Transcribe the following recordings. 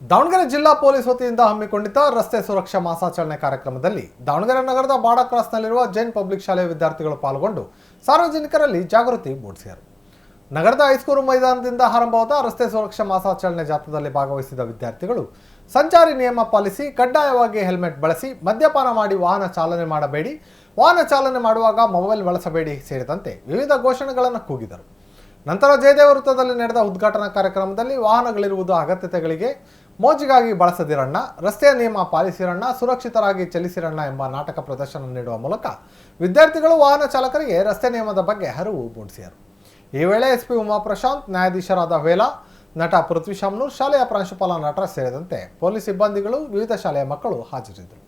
ದಾವಣಗೆರೆ ಜಿಲ್ಲಾ ಪೊಲೀಸ್ ವತಿಯಿಂದ ಹಮ್ಮಿಕೊಂಡಿದ್ದ ರಸ್ತೆ ಸುರಕ್ಷಾ ಮಾಸಾಚರಣೆ ಕಾರ್ಯಕ್ರಮದಲ್ಲಿ ದಾವಣಗೆರೆ ನಗರದ ಬಾಡಾ ಕ್ರಾಸ್ನಲ್ಲಿರುವ ಜೈನ್ ಪಬ್ಲಿಕ್ ಶಾಲೆಯ ವಿದ್ಯಾರ್ಥಿಗಳು ಪಾಲ್ಗೊಂಡು ಸಾರ್ವಜನಿಕರಲ್ಲಿ ಜಾಗೃತಿ ಮೂಡಿಸಿದರು. ನಗರದ ಹೈಸ್ಕೂಲ್ ಮೈದಾನದಿಂದ ಆರಂಭವಾದ ರಸ್ತೆ ಸುರಕ್ಷಾ ಮಾಸಾಚರಣೆ ಜಾಥಾದಲ್ಲಿ ಭಾಗವಹಿಸಿದ ವಿದ್ಯಾರ್ಥಿಗಳು ಸಂಚಾರಿ ನಿಯಮ ಪಾಲಿಸಿ, ಕಡ್ಡಾಯವಾಗಿ ಹೆಲ್ಮೆಟ್ ಬಳಸಿ, ಮದ್ಯಪಾನ ಮಾಡಿ ವಾಹನ ಚಾಲನೆ ಮಾಡಬೇಡಿ, ವಾಹನ ಚಾಲನೆ ಮಾಡುವಾಗ ಮೊಬೈಲ್ ಬಳಸಬೇಡಿ ಸೇರಿದಂತೆ ವಿವಿಧ ಘೋಷಣೆಗಳನ್ನು ಕೂಗಿದರು. ನಂತರ ಜಯದೇವ ವೃತ್ತದಲ್ಲಿ ನಡೆದ ಉದ್ಘಾಟನಾ ಕಾರ್ಯಕ್ರಮದಲ್ಲಿ ವಾಹನಗಳಿರುವುದು ಅಗತ್ಯತೆಗಳಿಗೆ ಮೋಜಿಗಾಗಿ ಬಳಸದಿರಣ್ಣ, ರಸ್ತೆಯ ನಿಯಮ ಪಾಲಿಸಿರಣ್ಣ, ಸುರಕ್ಷಿತರಾಗಿ ಚಲಿಸಿರಣ್ಣ ಎಂಬ ನಾಟಕ ಪ್ರದರ್ಶನ ನೀಡುವ ಮೂಲಕ ವಿದ್ಯಾರ್ಥಿಗಳು ವಾಹನ ಚಾಲಕರಿಗೆ ರಸ್ತೆ ನಿಯಮದ ಬಗ್ಗೆ ಅರಿವು ಮೂಡಿಸಿದರು. ಈ ವೇಳೆ ಎಸ್ಪಿ ಉಮಾ ಪ್ರಶಾಂತ್, ನ್ಯಾಯಾಧೀಶರಾದ ವೇಲಾ, ನಟ ಪೃಥ್ವಿ ಶಾಮ್ನೂರ್, ಶಾಲೆಯ ಪ್ರಾಂಶುಪಾಲ ನಟರಾಜ್ ಸೇರಿದಂತೆ ಪೊಲೀಸ್ ಸಿಬ್ಬಂದಿಗಳು, ವಿವಿಧ ಶಾಲೆಯ ಮಕ್ಕಳು ಹಾಜರಿದ್ದರು.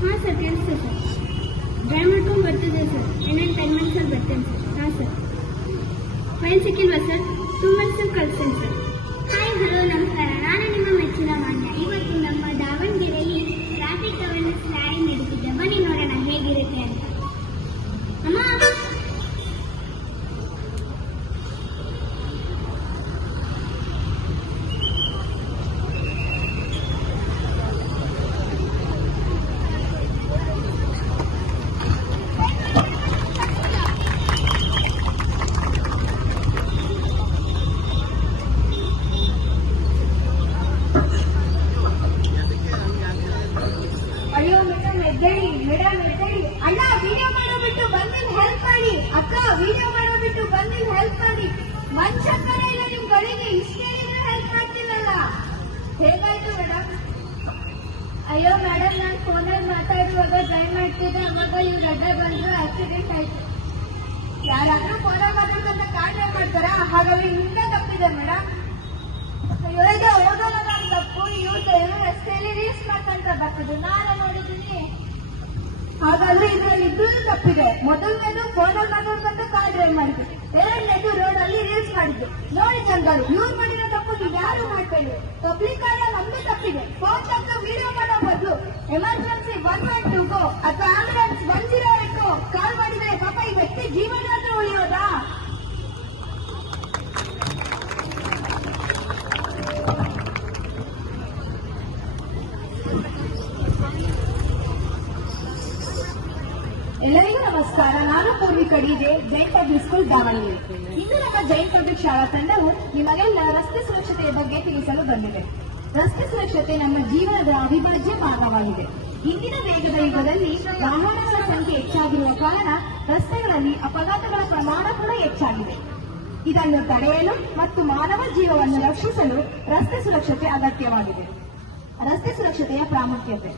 हाँ सर, कैसे सर? ड्राइवर तुम ಬರ್ತಿದೆ ಸರ್. ಇನ್ನೇನು 10 ಮಿನಿಟ್ಸಲ್ಲಿ ಬರ್ತೀನಿ ಸರ್. ಹಾಂ ಸರ್. ಫೈನ್ ಸಿಕ್ಕಿಲ್ವಾ ಸರ್? 2 ಮಿನಿಟ್ಸಲ್ಲಿ ಕಳಿಸ್ತೀನಿ ಸರ್. ಹಾಯ್, ಹಲೋ, ನಮಸ್ಕಾರ. ನಾನು ನಿಮ್ಮ ಮೆಚ್ಚಿನ ಮಾನ್ಯ. ಇವತ್ತು ನಮ್ಮ ದಾವಣಗೆರೆಯಲ್ಲಿ ಟ್ರಾಫಿಕ್ ಅವೇರ್ನೆಸ್ ರ್ಯಾಲಿ ನಡೆದಿದೆ. ಬನ್ನಿ ನೋಡೋಣ ಹೇಗಿರುತ್ತೆ ಅಂತ. ಅಮ್ಮ, ಅಯ್ಯೋ ಮೇಡಮ್ ಎದ್ದೇಳಿ, ಅಣ್ಣ ವಿಡಿಯೋ ಮಾಡೋಬಿಟ್ಟು ಬಂದು ಹೆಲ್ಪ್ ಮಾಡಿ. ಅಕ್ಕ ವಿಡಿಯೋ ಮಾಡೋಬಿಟ್ಟು ಬಂದು ಹೆಲ್ಪ್ ಮಾಡಿ. ಮನ್ಸಕ್ಕನೇ ಇಲ್ಲ ನಿಮ್ ಕಡೆಗೆ, ಇಷ್ಟು ಹೇಳಿದ್ರೆ ಹೆಲ್ಪ್ ಮಾಡ್ತೀನಲ್ಲ. ಹೇಗಾಯ್ತು ಮೇಡಮ್? ಅಯ್ಯೋ ಮೇಡಮ್, ನಾನು ಫೋನಲ್ಲಿ ಮಾತಾಡುವಾಗ ಡ್ರೈವ್ ಮಾಡ್ತಿದ್ದೆ, ಅವಾಗ ಇವ್ರು ಅಡ್ಡ ಬಂದ್ರು, ಆಕ್ಸಿಡೆಂಟ್ ಆಯ್ತು. ಯಾರಾದ್ರೂ ಫೋನಲ್ಲಿ ಮಾತಾಡ್ಕೊಂಡ ಕಾರ್ ಡ್ರೈವ್ ಮಾಡ್ತಾರಾ? ಹಾಗಾದ್ರೆ ನಿಮ್ಗೆ ತಪ್ಪಿದೆ ಮೇಡಮ್. ಇವರಿಗೆ ಹೋಗಲ್ಲ ನಾನು ತಪ್ಪು. ಇವ್ರು ರಸ್ತೆಯಲ್ಲಿ ರೀಲ್ಸ್ ಮಾಡ್ಕೊಂತ ಬರ್ತದೆ, ನಾನು ನೋಡಿದ್ದೀನಿ. ಹಾಗಾದ್ರೆ ಇದ್ರಲ್ಲಿ ಇಬ್ರು ತಪ್ಪಿದೆ. ಮೊದಲನೇದು ಫೋನಲ್ಲಿ ಮಾತಾಡ್ಕೊಂತ ಕಾರ್ ಡ್ರೈವ್ ಮಾಡಿದ್ರು, ಎರಡನೇದು ರೋಡ್ ಅಲ್ಲಿ ರೀಲ್ಸ್ ಮಾಡಿದ್ರು. ನೋಡಿ ಜನಗಳು, ಇವ್ರು ಮಾಡಿರೋ ತಪ್ಪು ನೀವು ಯಾರು ಮಾಡ್ಬೇಡಿ. ಪಬ್ಲಿಕ್ ಆಗ ನಮ್ದು ತಪ್ಪಿದೆ. ಫೋನ್ ತಂದು ವಿಡಿಯೋ ಮಾಡೋ ಬದಲು ಎಮರ್ಜೆನ್ಸಿ 112 ಅಥವಾ ಆಂಬುಲೆನ್ಸ್ 108 ಕಾಲ್ ಮಾಡಿದ್ರೆ ಪಾಪ ಈ ವ್ಯಕ್ತಿ ಜೀವನ ಆದ್ರೂ ಉಳಿಯೋದಾ? ಎಲ್ಲರಿಗೂ ನಮಸ್ಕಾರ. ನಾನು ಪೂರ್ವಿ ಕಡಿದೆ, ಜೈನ್ ಪಬ್ಲಿಕ್ ಸ್ಕೂಲ್ ದಾವಣಗೆರೆ. ಇಂದು ನಮ್ಮ ಜೈನ್ ಪಬ್ಲಿಕ್ ಶಾಲಾ ತಂಡವು ನಿಮಗೆಲ್ಲ ರಸ್ತೆ ಸುರಕ್ಷತೆಯ ಬಗ್ಗೆ ತಿಳಿಸಲು ಬಂದಿದೆ. ರಸ್ತೆ ಸುರಕ್ಷತೆ ನಮ್ಮ ಜೀವನದ ಅವಿಭಾಜ್ಯ ಭಾಗವಾಗಿದೆ. ಇಂದಿನ ವೇಗದ ಯುಗದಲ್ಲಿ ವಾಹನಗಳ ಸಂಖ್ಯೆ ಹೆಚ್ಚಾಗಿರುವ ಕಾರಣ ರಸ್ತೆಗಳಲ್ಲಿ ಅಪಘಾತಗಳ ಪ್ರಮಾಣ ಕೂಡ ಹೆಚ್ಚಾಗಿದೆ. ಇದನ್ನು ತಡೆಯಲು ಮತ್ತು ಮಾನವ ಜೀವವನ್ನು ರಕ್ಷಿಸಲು ರಸ್ತೆ ಸುರಕ್ಷತೆ ಅಗತ್ಯವಾಗಿದೆ. ರಸ್ತೆ ಸುರಕ್ಷತೆಯ ಪ್ರಾಮುಖ್ಯತೆ.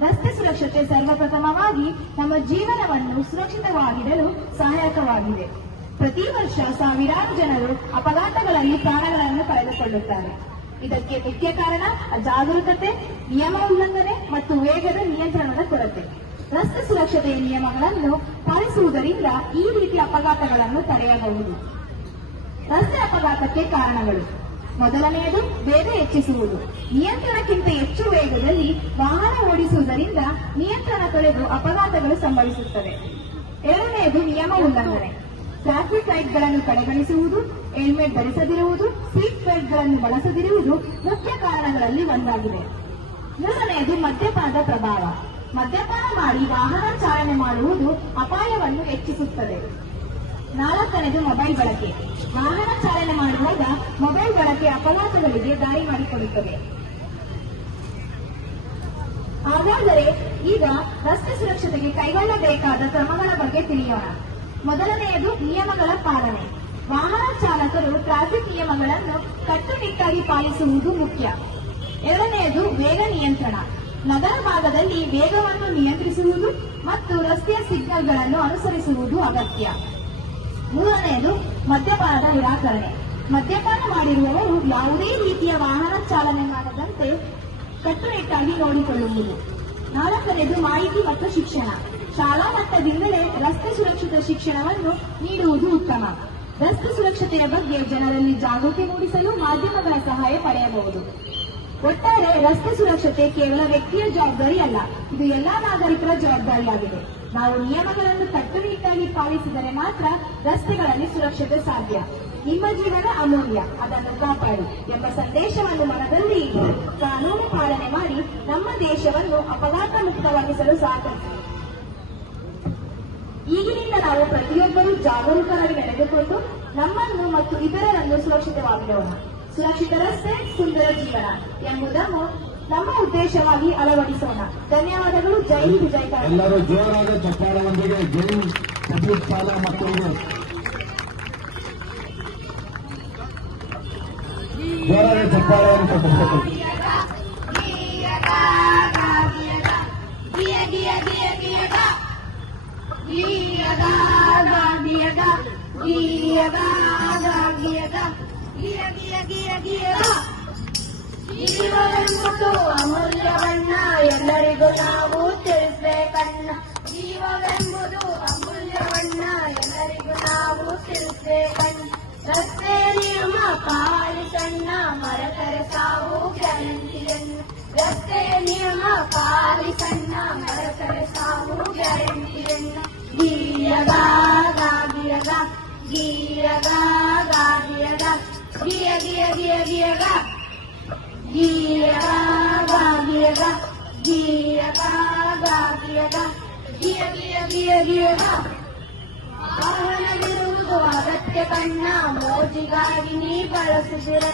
ರಸ್ತೆ ಸುರಕ್ಷತೆ ಸರ್ವಪ್ರಥಮವಾಗಿ ನಮ್ಮ ಜೀವನವನ್ನು ಸುರಕ್ಷಿತವಾಗಿಡಲು ಸಹಾಯಕವಾಗಿದೆ. ಪ್ರತಿ ವರ್ಷ ಸಾವಿರಾರು ಜನರು ಅಪಘಾತಗಳಲ್ಲಿ ಪ್ರಾಣಗಳನ್ನು ಕಳೆದುಕೊಳ್ಳುತ್ತಾರೆ. ಇದಕ್ಕೆ ಮುಖ್ಯ ಕಾರಣ ಅಜಾಗರೂಕತೆ, ನಿಯಮ ಉಲ್ಲಂಘನೆ ಮತ್ತು ವೇಗದ ನಿಯಂತ್ರಣದ ಕೊರತೆ. ರಸ್ತೆ ಸುರಕ್ಷತೆಯ ನಿಯಮಗಳನ್ನು ಪಾಲಿಸುವುದರಿಂದ ಈ ರೀತಿಯ ಅಪಘಾತಗಳನ್ನು ತಡೆಯಬಹುದು. ರಸ್ತೆ ಅಪಘಾತಕ್ಕೆ ಕಾರಣಗಳು: ಮೊದಲನೆಯದು ವೇಗ ಹೆಚ್ಚಿಸುವುದು. ನಿಯಂತ್ರಣಕ್ಕಿಂತ ಹೆಚ್ಚು ವೇಗದಲ್ಲಿ ವಾಹನ ಓಡಿಸುವುದರಿಂದ ನಿಯಂತ್ರಣ ಕಳೆದು ಅಪಘಾತಗಳು ಸಂಭವಿಸುತ್ತವೆ. ಎರಡನೆಯದು ನಿಯಮ ಉಲ್ಲಂಘನೆ. ಟ್ರಾಫಿಕ್ ಲೈಟ್ಗಳನ್ನು ಕಡೆಗಣಿಸುವುದು, ಹೆಲ್ಮೆಟ್ ಧರಿಸದಿರುವುದು, ಸೀಟ್ ಬೆಲ್ಟ್ಗಳನ್ನು ಬಳಸದಿರುವುದು ಮುಖ್ಯ ಕಾರಣಗಳಲ್ಲಿ ಒಂದಾಗಿದೆ. ಮೂರನೆಯದು ಮದ್ಯಪಾನದ ಪ್ರಭಾವ. ಮದ್ಯಪಾನ ಮಾಡಿ ವಾಹನ ಚಾಲನೆ ಮಾಡುವುದು ಅಪಾಯವನ್ನು ಹೆಚ್ಚಿಸುತ್ತದೆ. ನಾಲ್ಕನೇದು ಮೊಬೈಲ್ ಬಳಕೆ. ವಾಹನ ಚಾಲನೆ ಮಾಡುವಾಗ ಮೊಬೈಲ್ ಬಳಕೆ ಅಪಘಾತಗಳಿಗೆ ದಾರಿ ಮಾಡಿಕೊಡುತ್ತದೆ. ಹಾಗಾದರೆ ಈಗ ರಸ್ತೆ ಸುರಕ್ಷತೆಗೆ ಕೈಗೊಳ್ಳಬೇಕಾದ ಕ್ರಮಗಳ ಬಗ್ಗೆ ತಿಳಿಯೋಣ. ಮೊದಲನೆಯದು ನಿಯಮಗಳ ಪಾಲನೆ. ವಾಹನ ಚಾಲಕರು ಟ್ರಾಫಿಕ್ ನಿಯಮಗಳನ್ನು ಕಟ್ಟುನಿಟ್ಟಾಗಿ ಪಾಲಿಸುವುದು ಮುಖ್ಯ. ಎರಡನೆಯದು ವೇಗ ನಿಯಂತ್ರಣ. ನಗರ ಭಾಗದಲ್ಲಿ ವೇಗವನ್ನು ನಿಯಂತ್ರಿಸುವುದು ಮತ್ತು ರಸ್ತೆಯ ಸಿಗ್ನಲ್ಗಳನ್ನು ಅನುಸರಿಸುವುದು ಅಗತ್ಯ. ಮೂರನೆಯದು ಮದ್ಯಪಾನದ ನಿರಾಕರಣೆ. ಮದ್ಯಪಾನ ಮಾಡಿರುವವರು ಯಾವುದೇ ರೀತಿಯ ವಾಹನ ಚಾಲನೆ ಮಾಡದಂತೆ ಕಟ್ಟುನಿಟ್ಟಾಗಿ ನೋಡಿಕೊಳ್ಳುವುದು. ನಾಲ್ಕನೆಯದು ಮಾಹಿತಿ ಮತ್ತು ಶಿಕ್ಷಣ. ಶಾಲಾ ಮಟ್ಟದಿಂದಲೇ ರಸ್ತೆ ಸುರಕ್ಷತೆ ಶಿಕ್ಷಣವನ್ನು ನೀಡುವುದು ಉತ್ತಮ. ರಸ್ತೆ ಸುರಕ್ಷತೆಯ ಬಗ್ಗೆ ಜನರಲ್ಲಿ ಜಾಗೃತಿ ಮೂಡಿಸಲು ಮಾಧ್ಯಮಗಳ ಸಹಾಯ ಪಡೆಯಬಹುದು. ಒಟ್ಟಾರೆ ರಸ್ತೆ ಸುರಕ್ಷತೆ ಕೇವಲ ವ್ಯಕ್ತಿಯ ಜವಾಬ್ದಾರಿ ಅಲ್ಲ, ಇದು ಎಲ್ಲಾ ನಾಗರಿಕರ ಜವಾಬ್ದಾರಿಯಾಗಿದೆ. ನಾವು ನಿಯಮಗಳನ್ನು ಕಟ್ಟುನಿಟ್ಟಾಗಿ ಪಾಲಿಸಿದರೆ ಮಾತ್ರ ರಸ್ತೆಗಳಲ್ಲಿ ಸುರಕ್ಷತೆ ಸಾಧ್ಯ. ನಿಮ್ಮ ಜೀವನ ಅಮೂಲ್ಯ, ಅದನ್ನು ಕಾಪಾಡಿ ಎಂಬ ಸಂದೇಶವನ್ನು ಮನದಲ್ಲಿ ಇಟ್ಟು ಕಾನೂನು ಪಾಲನೆ ಮಾಡಿ ನಮ್ಮ ದೇಶವನ್ನು ಅಪಘಾತ ಮುಕ್ತವಾಗಿಸಲು ಸಹಕರಿಸಿ. ಈಗಿನಿಂದ ನಾವು ಪ್ರತಿಯೊಬ್ಬರೂ ಜಾಗರೂಕರಾಗಿ ನಡೆದುಕೊಂಡು ನಮ್ಮನ್ನು ಮತ್ತು ಇತರರನ್ನು ಸುರಕ್ಷಿತವಾಗಿಡೋಣ. ಸುರಕ್ಷಿತ ರಸ್ತೆ, ಸುಂದರ ಜೀವನ ಎಂಬುದನ್ನು ನಮ್ಮ ಉದ್ದೇಶವಾಗಿ ಅಳವಡಿಸೋಣ. ಧನ್ಯವಾದಗಳು. ಜೈ ಹಿಂದ್, ಜೈ ಕರ್ನಾಟಕ. ಎಲ್ಲರೂ ಜೋರಾದ ಚಪ್ಪಾಳದೊಂದಿಗೆ ಜೈ ಪಬ್ಲಿಕ್ ಶಾಲಾ ಮಕ್ಕಳಿಗೆ ಜೋರಾದ ಚಪ್ಪಾಳೆಯನ್ನು ತಪ್ಪಿಸಬೇಕು. ಜೀವವೆಂಬುದು ಅಮೂಲ್ಯವನ್ನ ಎಲ್ಲರಿಗೂ ನಾವು ತಿಳಿಸ್ಬೇಕನ್ನ. ಜೀವವೆಂಬುದು ಅಮೂಲ್ಯವನ್ನ ಎಲ್ಲರಿಗೂ ನಾವು ತಿಳಿಸ್ಬೇಕನ್ನ. ರಸ್ತೆ ನಿಯಮ ಪಾಲಿಸಣ್ಣ, ಮರೆತರೆ ಸಾವು ಗ್ಯಾರಂಟಿಯನ್ನ. ರಸ್ತೆ ನಿಯಮ ಪಾಲಿಸಣ್ಣ, ಮರೆತರೆ ಸಾವು ಗ್ಯಾರಂಟಿಯನ್ನ. ಗೀಯಗ ಗಾಗಿಯಗ ಗೀಯಗ ಗಾಗಿಯಗ ಗಿಯ ಗಿಯ ಗಿಯ ಗಿಯಗ ಗೀಯಗ ಗಾಗಿಯಗ ಗೀಯಗ ಗಾಗಿಯಗ ಗಿಯ ಗಿಯ ಗಿಯ ಗಿಯಗ. ವಾಹನವಿರುವುದು ಅಗತ್ಯ ಕಣ್ಣ, ಮೋಜಿಗಾಗಿ ನೀ ಬಳಸಿದಿರೆ.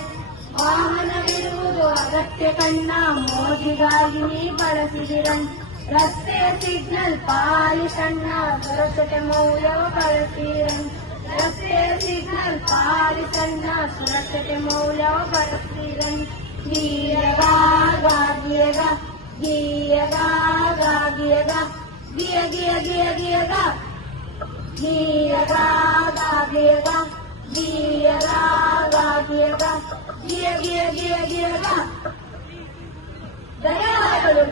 ವಾಹನವಿರುವುದು ಅಗತ್ಯ ಕಣ್ಣ, ಮೋಜಿಗಾಗಿ ನೀ ಬಳಸಿದಿರನ್. ರಸ್ತೆಯ ಸಿಗ್ನಲ್ ಪಾಲಿಸಣ್ಣ, ಸುರಕ್ಷತೆ ಮೌಲ್ಯವ ಬಳಸಿರನ್. ರಸ್ತೆಯ ಸಿಗ್ನಲ್ ಪಾಲಿಸಣ್ಣ, ಸುರಕ್ಷತೆ ಮೌಲ್ಯವ ಬಳಸಿರನ್. ಗೀಯಗ ಗಾಗಿಯಗ ಗೀಯಗ ಗಾಗಿಯಗ ಗಿಯ ಗಿಯ ಗಿಯ ಗಿಯಗ ಗೀಯಗ ಗಾಗಿಯಗ ಗೀಯಗ ಗಾಗಿಯಗ ಗಿಯ ಗಿಯ ಗಿಯ ಗಿಯಗ. ಧನ್ಯವಾದಗಳು.